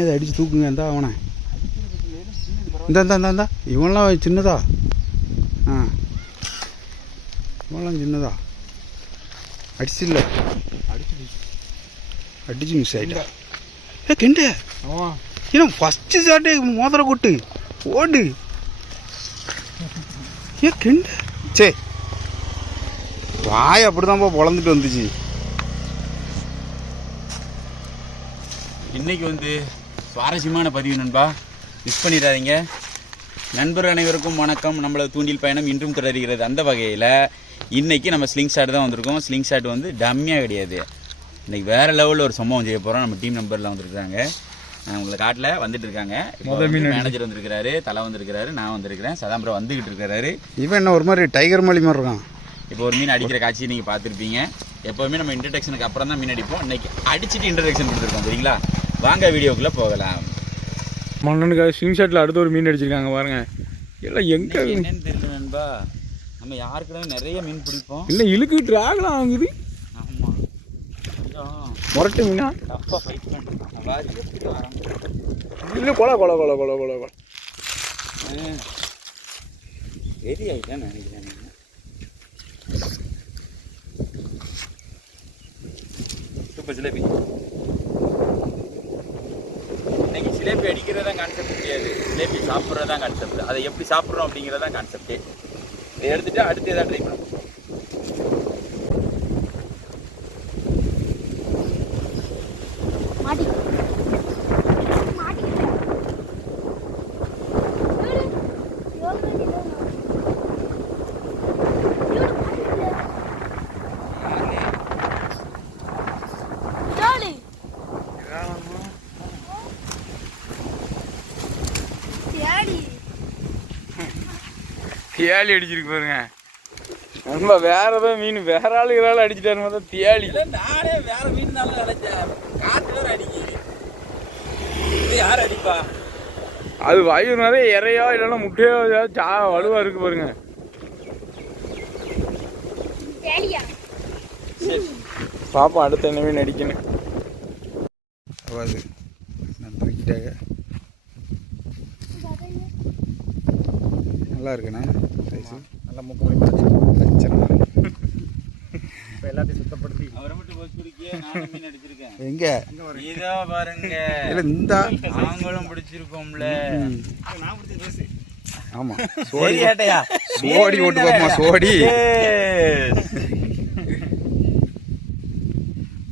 அதை அடித்து தூக்குங்க இந்த அவனை இந்த இவன்லாம் சின்னதா இவன்லாம் சின்னதா அடிச்சு இல்லை அடிச்சு மிஸ் ஆகிட்டா கெண்டே ஏன்னா ஃபஸ்ட்டு சாட்டே மோதிர கொட்டு ஓடு கெண்டை சே வாய் அப்படிதான்ப்பா பொழந்துட்டு வந்துச்சு. இன்னைக்கு சுவாரஸ்யமான பதிவு நண்பா, மிஸ் பண்ணிடாதீங்க. நண்பர் அனைவருக்கும் வணக்கம். நம்மளது தூண்டில் பயணம் இன்றும் தொடர்கிறது. அந்த வகையில் இன்றைக்கி நம்ம ஸ்லிங் ஷாட் தான் வந்திருக்கோம். ஸ்லிங் ஷாட் டம்மியாக கிடையாது. இன்றைக்கி வேறு லெவலில் ஒரு சம்பவம் செய்ய போகிறோம். நம்ம டீம் நம்பரில் வந்துருக்காங்க, உங்களை காட்டில் வந்துட்டு இருக்காங்க. மேனேஜர் வந்திருக்கிறாரு, தலை வந்திருக்கிறாரு, நான் வந்திருக்கிறேன், சதாம்பரம் வந்துக்கிட்டு இருக்கிறாரு. இவன் என்ன ஒரு மாதிரி டைகர் மலி மாதிரி இருக்கான். இப்போ ஒரு மீன் அடிக்கிற காட்சியை நீங்கள் பார்த்துருப்பீங்க. எப்போவுமே நம்ம இன்ட்ரடக்ஷனுக்கு அப்புறம் தான் மீன் அடிப்போம். இன்றைக்கி அடிச்சுட்டு இன்ட்ரடக்ஷன் கொடுத்துருக்கோம். சரிங்களா, வாங்க வீடியோக்குள்ளே போகலாம். மன்னனுக்கு ஸ்விங் ஷாட்டில் அடுத்த ஒரு மீன் அடிச்சிருக்காங்க பாருங்க. எல்லாம் எங்கே என்னன்னு தெரியல நண்பா, நம்ம யாருக்குமே நிறைய மீன் பிடிப்போம். இல்லை இழுக்கிட்டு ஆகலாம் ஆகுது. ஆமாம், முரட்டு மீனா அப்பா ஃபைட் பண்ணுறோம். வாரி எடுத்துட்டு வராங்க. இல்லை கொலை வெறி ஆகிட்டேன்னு நினைக்கிறேன். சூப்பர் ஜிலேபி. இன்னைக்கு ஜிலேபி அடிக்கிறதா கான்செப்ட் கிடையாது, ஜிலேபி சாப்பிட்றதான் கான்செப்ட். அதை எப்படி சாப்பிட்றோம் அப்படிங்கிறதான் கான்செப்டே. இதை எடுத்துட்டு அடுத்து எதாவது ட்ரை பண்ண போகிறோம். தியாலி அடிச்சிருக்கு பாருங்க. நம்ம வேற ஏதாவது மீன் வேற ஆள் அடிச்சுட்டாரு பார்த்தா தியாலி. நானே வேற மீன் தான் நினைச்சேன். காற்று வேற அடிக்கு. இது யார் அடிப்பா? அது வயிறு நிறைய இறையோ இல்லைன்னா முட்டையோ வலுவா இருக்கு பாருங்க. பாப்பா அடுத்த என்ன மீன் அடிக்கணும். நல்லா இருக்குண்ணா, நல்லா மூக்கு இப்போ எல்லாத்தையும் சுத்தப்படுத்தி அவரை மட்டும் போய் குடிக்க நானும் மீன் அடிச்சிருக்கேன். எங்க இதோ பாருங்க, இந்த நாங்களும் பிடிச்சிருக்கோம்ல. நான் பிடிச்சி ஆமா சோடி ஏட்டையா சோடி ஓட்டு பாப்பா சோடி.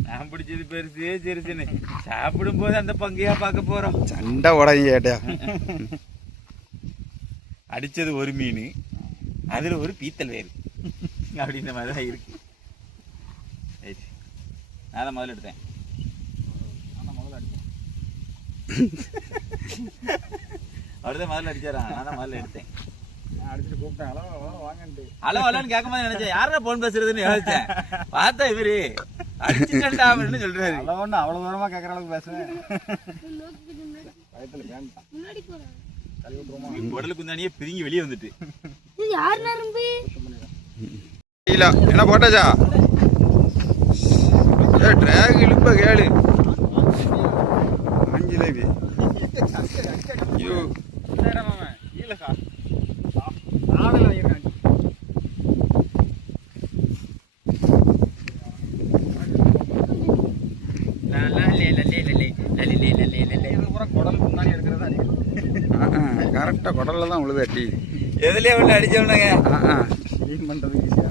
நான் பிடிச்சது பெருசு சிறுசுன்னு சாப்பிடும் போது அந்த பங்கையா பார்க்க போறோம். சண்டை உடஞ்சி ஏட்டையா. அடிச்சது ஒரு மீன், அதுல ஒரு பீத்தல் வேறு அப்படின்ற மாதிரி தான் இருக்கு. நான் தான் முதல்ல எடுத்தேன். அவர்தான் முதல்ல அடிச்சாரா? நான் தான் முதல்ல எடுத்தேன். அடிச்சுட்டு கூப்பிட்டேன். வாங்கன்ட்டு அலோன்னு கேட்க மாதிரி நினைச்சேன். யாரா போன் பேசுறதுன்னு யோசிச்சேன். பார்த்தா இவரு அடிச்சுட்டா அப்படின்னு சொல்றாரு. ஒண்ணு அவ்வளவு தூரமா கேட்கற அளவுக்கு பேசுவேன். உடலுக்கு குந்தானியே பிரிங்கி வெளியே வந்துட்டு என்ன போட்டாச்சா? ட்ராக் இழுப்ப கேளு ஆஞ்சிலேபி. ஐயோ கரெக்டா குடல்ல தான் உழுது அடி. எதுலயே உள்ள அடிச்சவனுங்க க்ளீன் பண்றது ஈஸியா.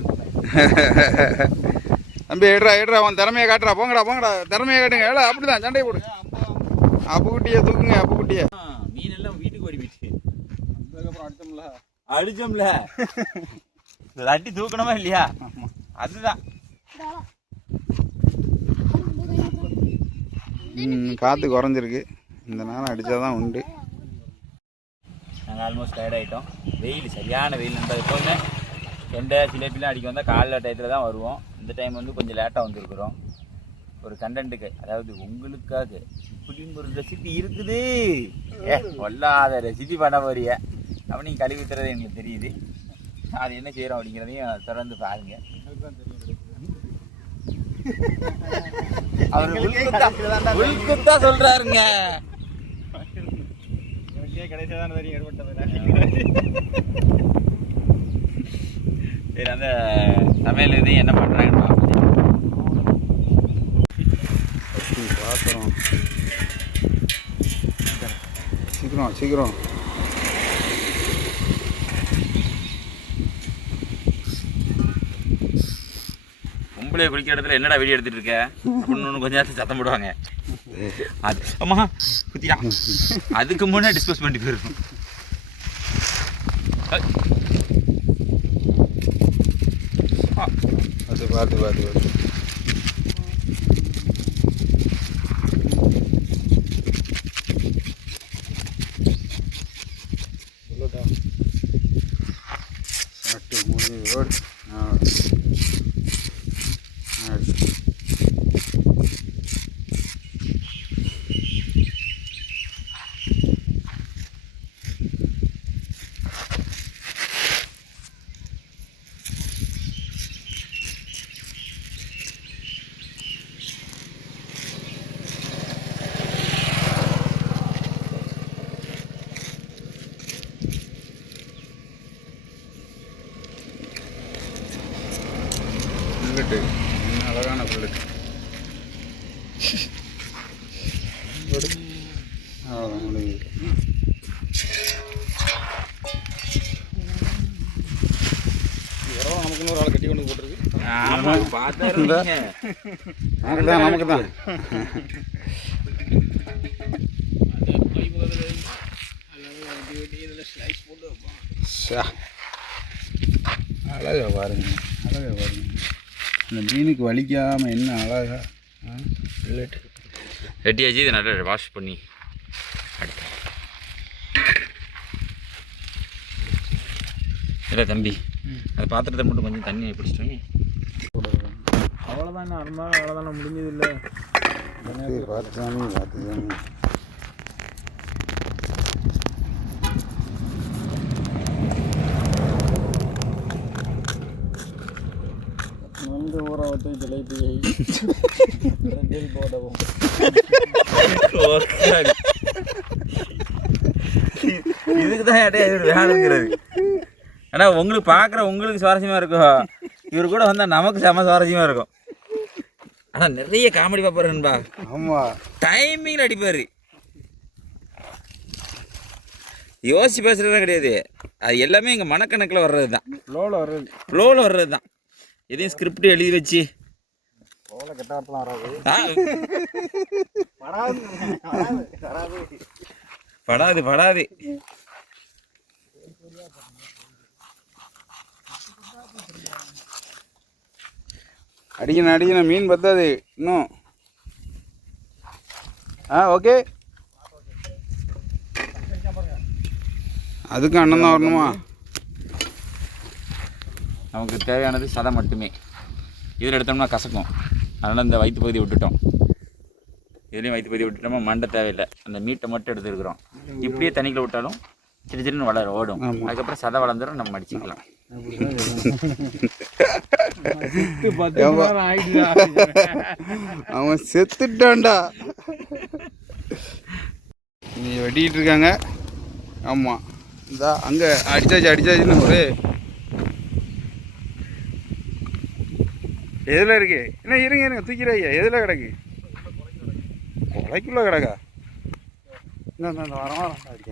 தம்பி எடுறா அவன் திறமையை காட்டுறா. போங்கடா திறமையை காட்டுங்க. ஏடா அப்படிதான் சண்டையை போடு. அப்புக்குட்டியை தூக்குங்க, அப்புக்குட்டியை. மீன் எல்லாம் வீட்டுக்கு ஓடி போயிடுச்சு. அதுக்கப்புறம் அடிச்சோம்ல அடி தூக்கணுமா இல்லையா? அதுதான் காற்று குறைஞ்சிருக்கு. இந்த நேரம் அடித்தாதான் உண்டு. நாங்கள் ஆல்மோஸ்ட் டயர்ட் ஆகிட்டோம். வெயில் சரியான வெயில் நண்பர். எப்போதுமே எந்த சிலேப்பிலாம் அடிக்க வந்தால் காலைல டயத்தில் தான் வருவோம். இந்த டைம் கொஞ்சம் லேட்டாக வந்துருக்குறோம். ஒரு கண்டென்ட்டுக்கு, அதாவது உங்களுக்காக இப்படின்னு ஒரு ரெசிபி இருக்குது. கொல்லாத ரெசிபி பண்ண போறிய அப்போ நீங்கள் கழுவி தரது எங்களுக்கு தெரியுது. அது என்ன செய்கிறோம் அப்படிங்கிறதையும் தொடர்ந்து பாருங்க. அவர் உள்குத்தா சொல்றாருங்க. சரி, அந்த சமையல் இது என்ன பண்ணுறாங்கன்னு பார்ப்போம். பாத்திரம் சீக்கிரம் சீக்கிரம். பொம்பளை குளிக்கிற இடத்துல என்னடா வீடியோ எடுத்துட்டு இருக்க அப்படின்னு ஒன்று கொஞ்ச நேரத்துக்கு சத்தம் போடுவாங்க. அது அம்மா குத்திட்டான், அதுக்கு முன்னே டிஸ்போஸ் பண்ணிட்டு போயிருக்கும். அது பார்த்து பார்த்து பார்த்து சட்டு முடிஞ்சு ஓடு. புல்லட்டு, என்ன அழகான புல்லட்டு. அவ்வளோதான் முடிஞ்சு. நமக்கு இன்னொரு ஆள் கட்டி கொண்டு போட்டுருக்கு. நமக்கு தான் அழகா பாருங்க, அழகா பாருங்க. இந்த மீனுக்கு வலிக்காம என்ன அழகா ரெட்டியாச்சு. இதை நல்லா வாஷ் பண்ணி இல்லை தம்பி, அந்த பாத்திரத்தை மட்டும் கொஞ்சம் தண்ணி பிடிச்சிட்டோங்க. அவ்வளோதான், அருமாவும் அவ்வளோதானே, முடிஞ்சது இல்லை. பார்த்து சாமி, பார்த்து சாமி. வந்து ஊற வச்சு ஜிலேபியை போடவும் இதுக்கு தான் ஏட்டே இவர் வேணுங்கிறது. ஆனால் உங்களுக்கு பார்க்குற உங்களுக்கு சுவாரஸ்யமாக இருக்கும், இவர் கூட வந்தால் நமக்கு செம சுவாரஸ்யமாக இருக்கும். ஆனால் நிறைய காமெடி பார்ப்பாருன்பா. ஆமாம், டைமிங்கில் அடிப்பார், யோசிச்சு பேசுகிறதுலாம் கிடையாது. அது எல்லாமே எங்கள் மனக்கணக்கில் வர்றது தான், ஃப்ளோவில் வர்றது தான். எதையும் ஸ்கிரிப்ட் எழுதி வச்சு படாது படாது. அடிக்கணும் அடிக்கணும், மீன் பத்தாது இன்னும். ஓகே, அதுக்கும் அண்ணன் தான் வரணுமா? நமக்கு தேவையானது சதை மட்டுமே. இதில் எடுத்தோம்னா கசக்கும், அதனால் இந்த வயிற்று பகுதியை விட்டுட்டோம். இதுலேயும் வயிற்று பகுதியை விட்டுட்டோமா மண்டை தேவையில்லை, அந்த மீட்டை மட்டும் எடுத்துருக்குறோம். இப்படியே தண்ணிக்குள்ள விட்டாலும் சின்ன சின்ன வளர ஓடும். அதுக்கப்புறம் சதை வளர்ந்துடும், நம்ம அடிச்சுக்கலாம். அவன் செத்துட்டான்டா. நீ வெட்டிக்கிட்டு இருக்காங்க. ஆமாம், இந்தா அங்கே அடிச்சாச்சுன்னு ஒரு எதில் இருக்கு? என்ன இருங்க தூக்கிறாய்யா, எதில் கிடக்கு? கொலைக்குள்ளே கிடக்கா? இந்த வரம் அடிக்க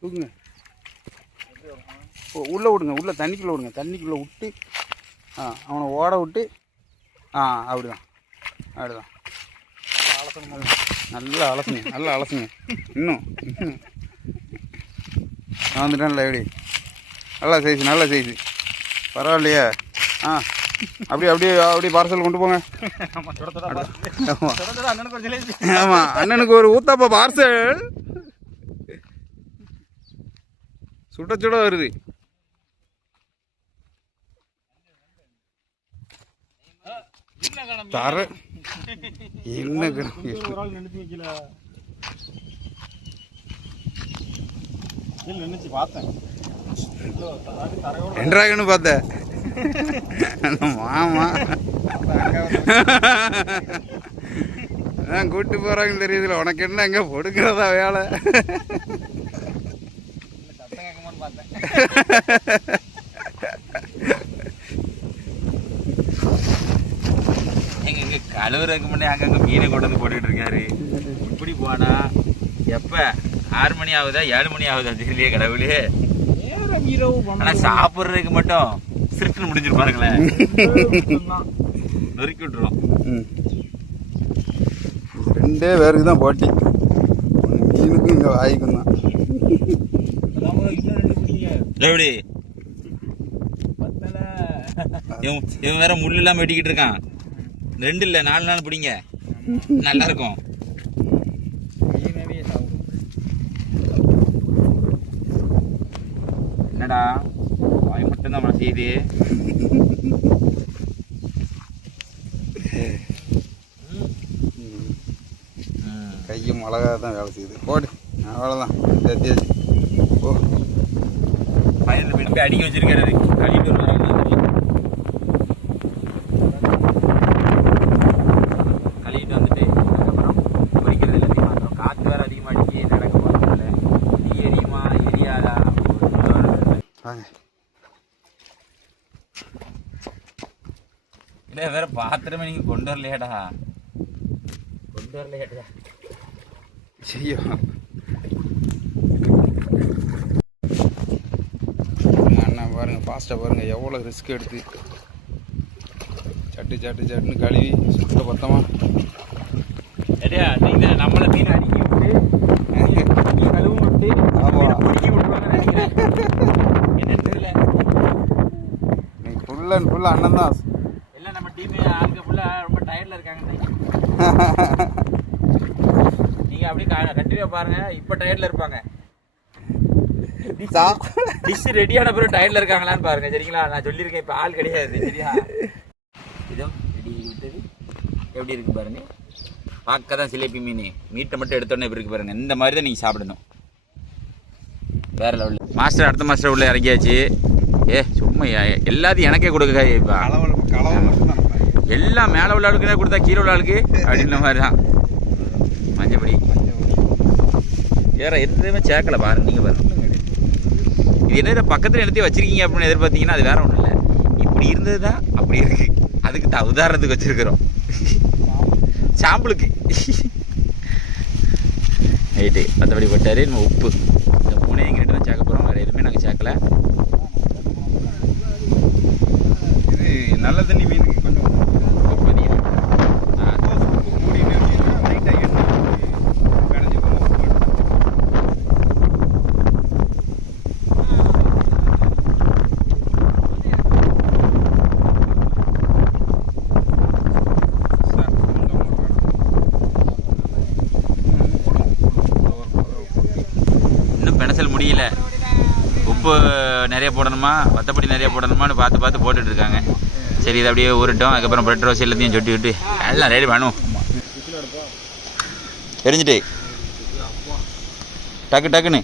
தூக்குங்க. உள்ளே விடுங்க, உள்ளே தண்ணிக்குள்ளே விடுங்க. தண்ணிக்குள்ளே விட்டு அவனை ஓட விட்டு அப்படிதான் நல்லா அலசுங்க. இன்னும் வந்துட்டான்ல எப்படி? நல்ல சைஸு பரவாயில்லையா? அப்படியே பார்சல் கொண்டு போங்க. ஆமாம், அண்ணனுக்கு ஒரு ஊத்தாப்பா பார்சல் சுட வருது. தர என்ன நினைச்சு பார்த்தேன், என்றாகன்னு பார்த்தேன். மாமா கூட்டு போறாங்கன்னு தெரியுதுல, உனக்கு என்ன எங்க பொடுக்கிறதா வேலை? எங்க கழுவுறதுக்கு முன்னே அங்கங்க மீனை கொண்டு வந்து போட்டுட்டு இருக்காரு. இப்படி போனா எப்ப 6 மணி ஆகுதா 7 மணி ஆகுதா தெரியலையே கடவுளே. ஆனா சாப்பிட்றதுக்கு மட்டும் சிரிட்டுன்னு முடிஞ்சிருப்பாருங்களேன், நொறுக்கி விட்டுரும். 2 பேருக்கு தான் போட்டி, மீனுக்கும் இங்க வாய்க்கும் தான். எப்படி இவன் வேற முள்ளு எல்லாம் வெட்டிக்கிட்டு இருக்கான். 2 இல்ல 4 நாள் பிடிங்க, நல்லா இருக்கும். என்னடா வாய் மட்டும்தான் மழை செய்யுது. கையும் மிளகா தான் வேலை செய்யுது. போடு, அவ்வளோதான். தேத்தியாச்சு. ஓ, போய் அடிக்க வச்சிருக்காரு, கழிட்டு வருவாங்க. கழிட்டு வந்துட்டு அதுக்கப்புறம் குடிக்கிறது எல்லாத்தையும் மாத்திரம். காற்று வேற அதிகமாக அடிக்கி நடக்க போகிறதுனால தீ எரியுமா எரியாதா வாங்க. இல்லை வேற பாத்திரமே நீங்கள் கொண்டு வரலையாடா, கொண்டு வரலையாடா. செய்யும் அண்ணன் பாருங்க, ஃபாஸ்ட்டாக பாருங்க எவ்வளோ ரிஸ்க் எடுத்து சட்டுன்னு கழுவி சுத்த பத்தமாக. சரியா நீங்கள் நம்மளை மீன் அடிக்கி விட்டு கழுவு விட்டு பிடிக்கி விட்டுருவாங்க என்னன்னு தெரியல. நீங்கள் ஃபுல் அண்ட் ஃபுல் அண்ணன் தான். இல்லை நம்ம டீம் ஆளுங்க ஃபுல்லாக ரொம்ப டயர்டில் இருக்காங்க. நீங்கள் அப்படியே கண்டினியூ பாருங்க, இப்போ டயர்டில் இருப்பாங்க. டிஷ் ரெடியான பிறகு டயர்டில் இருக்காங்களான்னு பாருங்க. சரிங்களா, நான் சொல்லியிருக்கேன் இப்போ ஆள் கிடையாது. சரியா, இதோ ரெடி ஆகி விட்டது. எப்படி இருக்கு பாருங்க, பார்க்க தான் சிலேபி மீன். மீட்டை மட்டும் எடுத்தோடனே எப்படி இருக்கு பாருங்க. இந்த மாதிரி தான் நீங்கள் சாப்பிடணும். வேற லெவலில். மாஸ்டர் அடுத்த மாஸ்டர் உள்ள இறங்கியாச்சு. சும்மா எல்லாத்தையும் எனக்கே கொடுக்க இப்போ எல்லாம் மேலே உள்ள ஆளுக்குனே கொடுத்தா கீழே உள்ள ஆளுக்கு அப்படின்ற மாதிரி தான். மஞ்சப்படி வேற எதுவுமே சேர்க்கலை பாருங்க. நீங்கள் பாருங்க, இது என்ன பக்கத்தில் எடுத்து வச்சிருக்கீங்க அப்படின்னு எதிர்பார்த்தீங்கன்னா அது வேற ஒன்றும் இல்லை. இப்படி இருந்தது தான் அப்படி இருக்கு. அதுக்கு தான் உதாரணத்துக்கு வச்சிருக்கிறோம், சாம்பிளுக்கு. ரைட்டு, மற்றபடி போட்டாரு. நம்ம உப்பு இந்த 3 எங்கிட்ட தான் சேர்க்க போகிறோம், வேறு எதுவுமே நாங்கள் சேர்க்கலை. இது நல்ல தண்ணி மீனுக்கு கொஞ்சம் உப்பு அதிகம். பெனசல் முடியல, உப்பு நிறைய போடணுமா வத்தப்படி நிறைய போடணுமான்னு பார்த்து போட்டுட்டு இருக்காங்க. சரி, இதை அப்படியே ஊறட்டும். அதுக்கப்புறம் பிரெட் ரோஸ் எல்லாத்தையும் சொட்டி விட்டு எல்லாம் ரெடி பண்ணும். எரிஞ்சிட்டு டக்குன்னு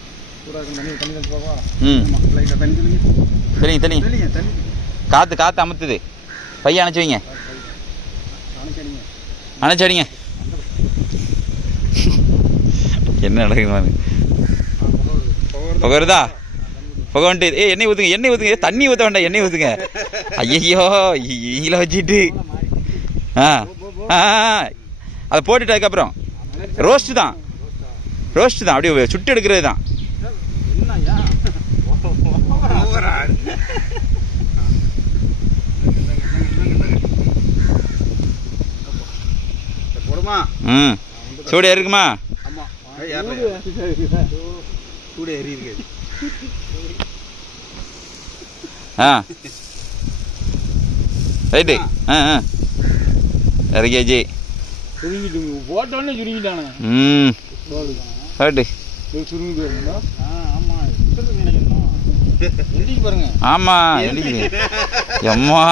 சரிங்க தண்ணி காற்று அமுத்துது. பையன் அணைச்சி வைங்க, அணைச்சி அடிங்க. என்ன நடக்குது புகை வருதா? புகை வந்துட்டு எண்ணெய் ஊற்றுங்க, தண்ணி ஊற்ற வேண்டாம், எண்ணெய் ஊற்றுங்க. ஐயோ ஈல வச்சுட்டு அதை போட்டுட்டு அதுக்கப்புறம் ரோஸ்ட்டு தான் அப்படியே சுட்டு எடுக்கிறது தான். சூடு இருக்குமா? ரைட்டு. இறக்கியாச்சு. போட்டோன்னே சுருங்கிட்டானே. ரைட்டு. ஆமா எம்மா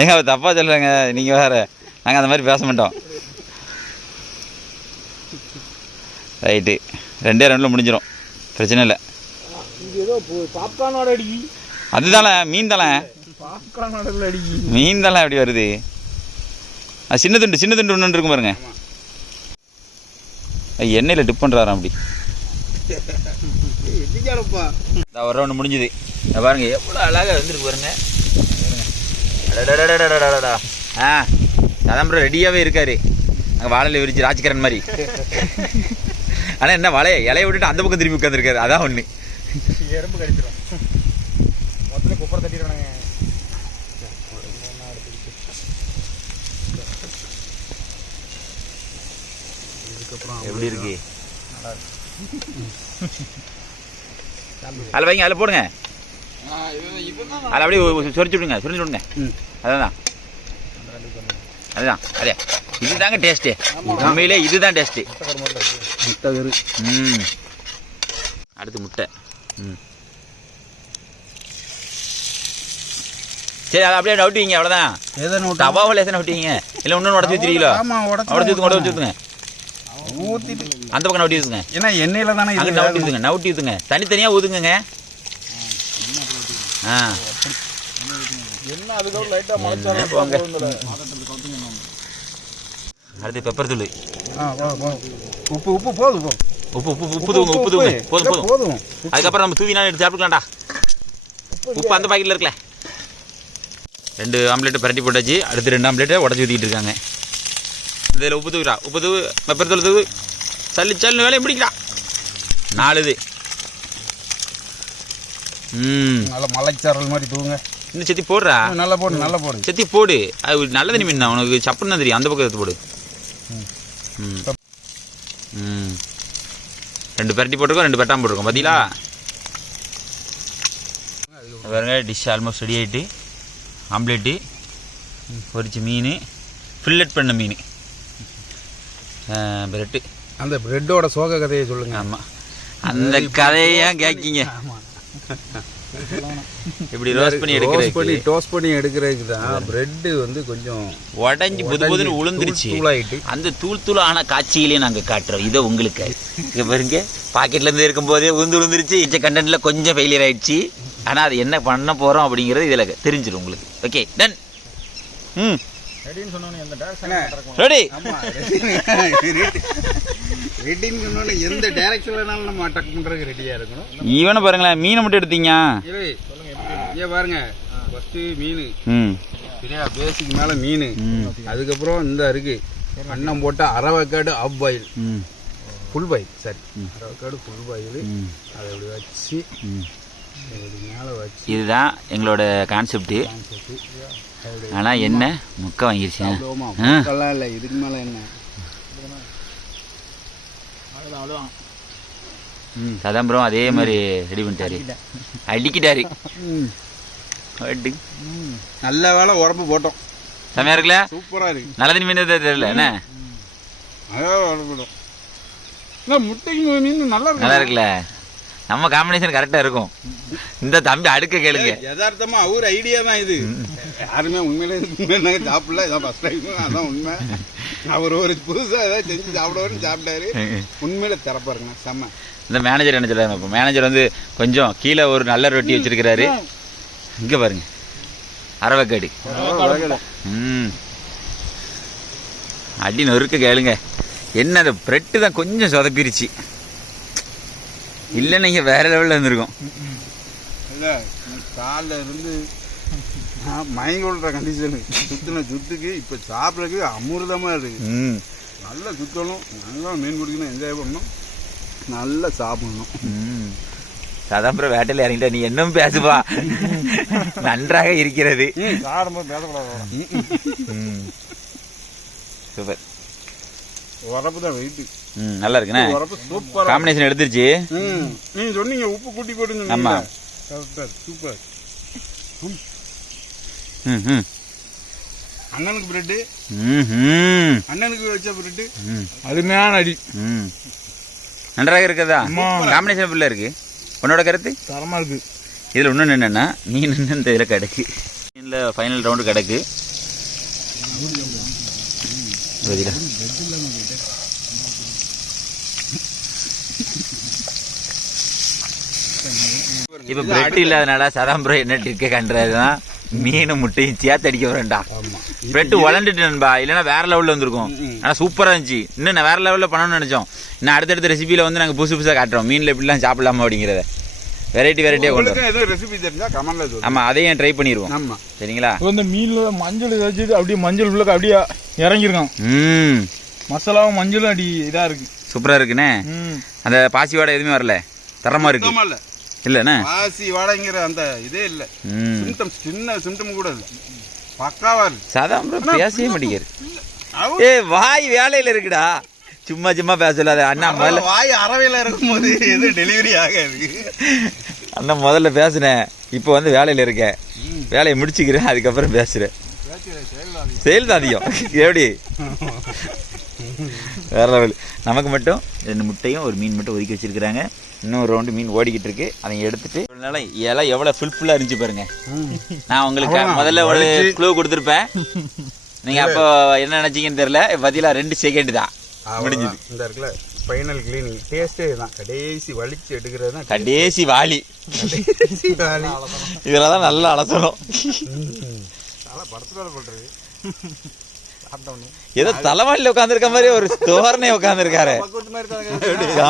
எங்க தப்பா சொல்றாங்க. நீங்க வேற, நாங்க அந்த மாதிரி பேச மாட்டோம். ரைட்டு, 2 ரவுண்டில் முடிஞ்சிடும், பிரச்சனை இல்லை. அதுதானே மீன் தலை, மீன் தலை அப்படி வருது. அது சின்ன துண்டு ஒன்று இருக்கும் பாருங்க. எண்ணெயில் டிப் பண்ணுறாராம் அப்படி. ஒரு ரவுண்டு முடிஞ்சுது. பாருங்க எவ்வளோ அழகாக வந்துருக்கு பாருங்க. அதான் ப்ரோ ரெடியாகவே இருக்காரு. அங்கே வாழையில் விரிச்சு ராஜ்கிரண் மாதிரி. ஆனால் என்ன இலையை விட்டுட்டு அந்த பக்கம் திரும்பி உட்காந்துருக்காரு. அதான் ஒன்று. எறும்பு கடிச்சிடும். மொத்தத்தில் குப்பரை தட்டிடுவானுங்க. எப்படி இருக்கு? அதில் வைங்க, அதில் போடுங்க. அதில் அப்படியே சொரிச்சு விடுங்க. அதுதான் அதே இதுதாங்க டேஸ்ட்டு. உண்மையிலே இதுதான் டேஸ்ட்டு. அடுத்து முட்டை. சரி, அதை அப்படியே நவுட்டுவீங்க. அவ்வளோதான். தவாவில் எத்தனை நவுட்டுவீங்க? இல்லை இன்னொன்று உடச்சி ஊற்றிங்களோ? உடச்சி ஊற்றுங்க. அந்த பக்கம் நவுட்டி ஊற்றுங்க. ஏன்னா எண்ணெயில் தானே நவுட்டி ஊற்றுங்க. தனித்தனியாக ஊற்றுங்க. அடுத்து பெப்பர் தூள். உப்பு போதும். அதுக்கப்புறம் நம்ம தூவி எடுத்து சாப்பிட்டுக்கலாம்டா. உப்பு அந்த பாக்கெட்டில் இருக்கல. 2 ஆம்லேட்டு பரட்டி போட்டாச்சு. அடுத்து 2 ஆம்லேட்டை உடச்சி ஊற்றிக்கிட்டு இருக்காங்க. இதில் உப்பு தூவி பெப்பர் தூள் தூவி சல்லு வேலையை முடிக்கிறா. 4 இது. நல்லா மலைச்சாரல் மாதிரி தூங்க. இன்னும் செத்தி போடுறா. நல்லா போடு. செத்தி போடு. அது நல்ல தண்ணி மீன் தான். உனக்கு சப்புன்னு தெரியும். அந்த பக்கம் எடுத்து போடு. 2 பரட்டி போட்டிருக்கோம், 2 பெட்டாமல் போட்டிருக்கோம். பார்த்தீங்களா? பாருங்க, டிஷ் ஆல்மோஸ்ட் ரெடி ஆகிட்டு. ஆம்லேட்டு, பொரிச்ச மீன், ஃபில்லட் பண்ண மீன், பிரெட்டு. அந்த பிரெட்டோட சோக கதையை சொல்லுங்க. ஆமாம், அந்த கதையை கேட்கிங்க. இப்படி ரோஸ்ட் பண்ணி எடுக்கிறதுக்கு தான் பிரெட் வந்து கொஞ்சம் உடஞ்சி புதுன்னு உளுந்துருச்சு. அந்த தூள் ஆன காட்சியிலே நாங்கள் காட்டுறோம். இதை உங்களுக்கு இங்கே பாருங்க. பாக்கெட்ல இருந்து இருக்கும் போதே உளுந்துருச்சு. இந்த கண்டென்ட்ல கொஞ்சம் ஃபெயிலியர் ஆயிடுச்சு. ஆனால் அது என்ன பண்ண போறோம் அப்படிங்கிறது இதில் தெரிஞ்சிடும் உங்களுக்கு. Okay, ton. ரெடின்னு சொன்னோன்னு ரெடி. ரெடின்னு சொன்னோன்னு எந்த டைரக்ஷன்லனாலும் நம்ம அட்டாக் பண்றதுக்கு ரெடியா இருக்கணும். ஈவனை பாருங்களேன், மீனை மட்டும் எடுத்தீங்க. இங்கே பாருங்க, ஃபர்ஸ்ட் மீன் சரியா, பேசிக் மேலே மீன். அதுக்கப்புறம் இந்த இருக்கு அன்னம் போட்டால் அரவக்காடு ஆஃப் பாயில், ஃபுல் பாயில். சரி, அரவக்காடு ஃபுல் பாயில். அதை அப்படி வச்சு மேலே வச்சு, இதுதான் எங்களோட கான்செப்ட். ஆனால் என்ன முக்கை வாங்கிருச்சேன். இல்லை, இதுக்கு மேலே என்ன சதாம்பரம் அதே மாதிரி ரெடி பண்ணிட்டாரு. அடிக்கிட்டாரு. நல்ல வேலை உரம்பு போட்டோம். செமையா இருக்குல்ல? சூப்பரா இருக்கு. நல்ல தண்ணி மீன் தெரியல என்ன? முட்டைக்கு மீன் நல்லா இருக்குல்ல? நம்ம காம்பினேஷன் கரெக்டா இருக்கும். இந்த தம்பி அடுக்க கேளுங்க. யதார்த்தமா அவர் ஐடியா தான் இது. யாருமே உண்மையிலே சாப்பிடல, இதான் ஃபர்ஸ்ட் டைம். அதான் உண்மை. அவர் ஒரு புதுசா ஏதாவது செஞ்சு சாப்பிடுவாருன்னு சாப்பிட்டாரு. உண்மையில திறப்பா இருக்குண்ணா, செம்ம. இந்த மேனேஜர் என்ன சொல்றாரு? இப்போ மேனேஜர் வந்து கொஞ்சம் கீழே ஒரு நல்ல ரொட்டி வச்சிருக்கிறாரு. இங்க பாருங்க, அரவக்காடு. அடி நொறுக்க கேளுங்க. என்ன அந்த பிரெட்டு தான் கொஞ்சம் சொதப்பிருச்சு. இல்லை நீங்கள் வேற லெவலில் இருந்திருக்கும். இல்லை, காலில் இருந்து மயங்க விடுற கண்டிஷனு. சுத்துக்கு இப்போ சாப்பிட்றதுக்கு அமிர்தமாக இருக்கு. நல்லா சுற்றணும், நல்லா மீன் பிடிக்கணும், என்ஜாய் பண்ணணும், நல்லா சாப்பிடணும். சதாம்பரம் வேட்டையில் இறங்கிட்ட நீ என்னும் பேசுவா. நன்றாக இருக்கிறது. சூப்பர். உரப்பு தான் வெயிட்டு. நல்லா இருக்குண்ணே. சூப்பர் காம்பினேஷன் எடுத்துருச்சு. நீங்க சொன்னீங்க உப்பு கூட்டி போட்டு. ஆமா, சூப்பர். அண்ணனுக்கு பிரெட்டு, அண்ணனுக்கு வச்ச பிரெட்டு அருமையான அடி. நன்றாக இருக்குதா? காம்பினேஷன் ஃபுல்லாக இருக்கு. உன்னோட கருத்து? தரமா இருக்கு. இதில் இன்னொன்று என்னென்னா, நீ நின்று இந்த இதில் கிடக்கு. இல்லை, ஃபைனல் ரவுண்டு கிடக்கு. இப்போ பிரெட் இல்லாதனால சதாம்பரம் என்ன ட்ரிக்கை கண்டுறதுதான் மீன் முட்டையும் சேர்த்து அடிக்க வரேன்டா. ஆமா பிரெட் வளர்ந்துட்டு நண்பா, இல்லைன்னா வேற லெவலில் வந்திருக்கும். ஆனால் சூப்பராக இருந்துச்சு. இன்னும் நான் வேற லெவலில் பண்ணணும்னு நினச்சோம். இன்னும் அடுத்தடுத்த ரெசிபியில் வந்து நாங்கள் புதுசு புதுசாக காட்டுறோம் மீனில் எப்படிலாம் சாப்பிடலாமா அப்படிங்கிறத. வெரைட்டியாக கொண்டு வரோம். ஏதோ ரெசிபி தெரிஞ்சா கமெண்ட்ல சொல்லுங்க. ஆமாம், அதையும் ட்ரை பண்ணிடுவோம். ஆமா சரிங்களா? இந்த மீன்ல மஞ்சள் ஏதாச்சும் அப்படியே மஞ்சள் உள்ள அப்படியே இறங்கிருக்கான். மசாலாவும் மஞ்சளும் அடி இதா இருக்கு. சூப்பராக இருக்குண்ணே. அந்த பாசி வாடை எதுவுமே வரல, தரமாக இருக்கு. இல்ல இல்லைண்ணே, பாசி வாடைங்கிற அந்த இதே இல்ல. சிம்டம்ஸ் சின்ன சிம்டம் கூட இல்ல, பக்காவா இருக்கு. சாதாரண பேசவே மாட்டேங்கிறாரு. ஏ வாய் வேலையில இருக்குடா, சும்மா சும்மா பேசலாத அண்ணா. முதல்ல வாய் அறவையில இருக்கும்போது எது டெலிவரி ஆகாது. அண்ணா முதல்ல பேசுனேன், இப்போ வந்து வேலையில இருக்கேன். வேலையை முடிச்சுக்கிறேன், அதுக்கப்புறம் பேசுறேன். செயல் தான் அதிகம். எப்படி வேற லெவல். நமக்கு மட்டும் 2 முட்டையும் ஒரு மீன் மட்டும் ஒதுக்கி வச்சிருக்கிறாங்க. இன்னொரு ரவுண்டு மீன் ஓடிக்கிட்டு இருக்கு. அதை எடுத்துட்டு இலை எவ்வளோ ஃபுல்ஃபுல்லாக இருந்துச்சு பாருங்க. நான் உங்களுக்கு முதல்ல ஒரு க்ளூ கொடுத்துருப்பேன். நீங்க அப்போ என்ன நினைச்சீங்கன்னு தெரியல. பதிலா 2 செகண்ட் தான் முடிஞ்சது. இந்த இருக்குல்ல ஃபைனல் கிளீனிங் டேஸ்டே தான். கடைசி வலிச்சு எடுக்கிறது தான் கடைசி வாலி. இதில் தான் நல்லா அலசணும். படத்துல போட்டுருக்கு. ஏதோ தலைவாளியில் உட்காந்துருக்க மாதிரி ஒரு தோரணை உட்காந்துருக்காரு.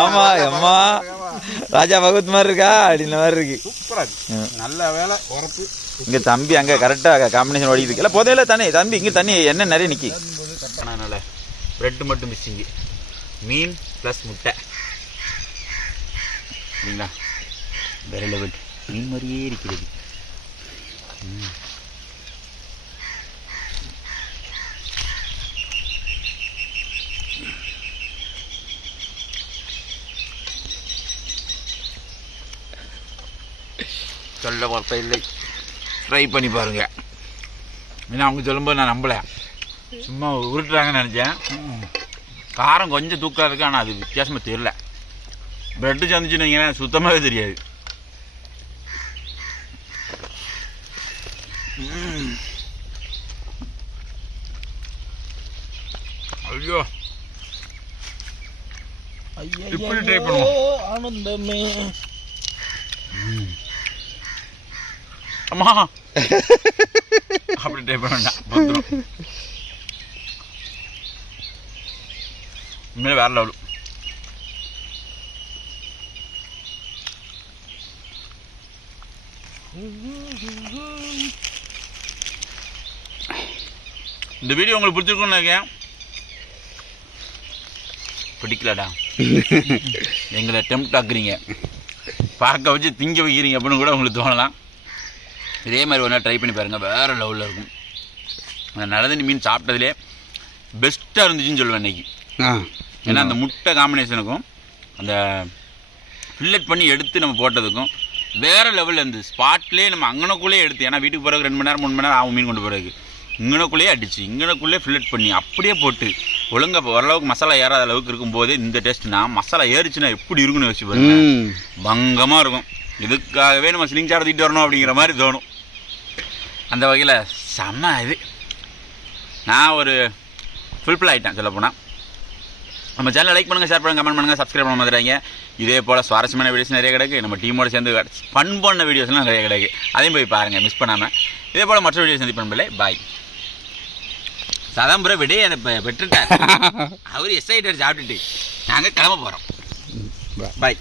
ஆமா அம்மா ராஜா பகவத் மாதிரி இருக்கா அப்படின்ற மாதிரி இருக்கு. சூப்பரா இருக்கு. நல்ல வேலை உரப்பு. இங்க தம்பி அங்க கரெக்டா காம்பினேஷன் ஓடிட்டு இருக்கு. இல்லை புதையில தானே தம்பி, இங்க தண்ணி என்ன நிறைய நிக்கி. அதனால பிரெட் மட்டும் மிஸ்ஸிங்கு, மீன் ப்ளஸ் முட்டை. சரிங்களா? வேற லெவல். மீன் மாதிரியே இருக்கிறது. சொல்ல வார்த்தை இல்லை, ட்ரை பண்ணி பாருங்க. ஏன்னா அவங்க சொல்லும்போது நான் நம்பலை, சும்மா உருட்டுறாங்கன்னு நினச்சேன். காரம் கொஞ்சம் தூக்காக இருக்குது, ஆனால் அது வித்தியாசமாக தெரியல. ப்ரெட்டு சந்துச்சுன்னு வைங்களேன், சுத்தமாகவே தெரியாது. ஐயோ இப்படி ட்ரை பண்ணுவோம். ஆனந்தமே. அம்மா அப்படி ட்ரை பண்ண வேண்டாம், உண்மையிலே வேற லெவல். இந்த வீடியோ உங்களுக்கு பிடிச்சிருக்குன்னு நினைக்கிறேன். பிடிக்கலடா எங்களை டெம்ப்ட் ஆக்குறீங்க, பார்க்க வச்சு திங்க வைக்கிறீங்க அப்படின்னு கூட உங்களுக்கு தோணலாம். இதே மாதிரி ஒரு நாள் ட்ரை பண்ணி பாருங்கள், வேறு லெவலில் இருக்கும். அந்த நல்லதண்ணி மீன் சாப்பிட்டதுலே பெஸ்ட்டாக இருந்துச்சுன்னு சொல்லுவேன் இன்றைக்கி. ஏன்னா அந்த முட்டை காம்பினேஷனுக்கும் அந்த ஃபில்லட் பண்ணி எடுத்து நம்ம போட்டதுக்கும் வேறு லெவலில் இருந்து ஸ்பாட்லேயே நம்ம அங்கனக்குள்ளேயே எடுத்து, ஏன்னா வீட்டுக்கு போகிறதுக்கு 2 மணி நேரம் 3 மணி நேரம் ஆகும் மீன் கொண்டு போகிறதுக்கு. இங்கனக்குள்ளேயே அடிச்சு இங்கனக்குள்ளேயே ஃபில்லட் பண்ணி அப்படியே போட்டு ஒழுங்காக ஓரளவுக்கு மசாலா ஏறாத அளவுக்கு இருக்கும்போது இந்த டேஸ்ட்னா மசாலா ஏறிச்சுன்னா எப்படி இருக்குன்னு யோசிச்சு பாருங்க, பங்கமாக இருக்கும். இதுக்காகவே நம்ம ஸ்லிங் சாட் தூக்கிட்டு வரணும் அப்படிங்கிற மாதிரி தோணும். அந்த வகையில் செம்ம இது. நான் ஒரு ஃபுல்ஃபில் ஆகிட்டேன் சொல்லப்போனால். நம்ம சேனலை லைக் பண்ணுங்கள், ஷேர் பண்ணுங்கள், கமெண்ட் பண்ணுங்கள், சப்ஸ்கிரைப் பண்ண மாதிரிங்க. இதே போல் சுவாரஸ்யமான வீடியோஸ் நிறைய கிடக்கு. நம்ம டீமோடு சேர்ந்து ஃபன் பண்ண வீடியோஸ்லாம் நிறைய கிடக்கு. அதையும் போய் பாருங்கள் மிஸ் பண்ணாமல். இதே போல் மற்ற வீடியோ சந்திப்பேன். பண்ணல பாய். சதாம்புரம் விடையே இப்போ பெற்றுட்டார். அவர் எஸ்ஐட்டர் சாப்பிட்டுட்டு நாங்கள் கிளம்ப போகிறோம். பாய்.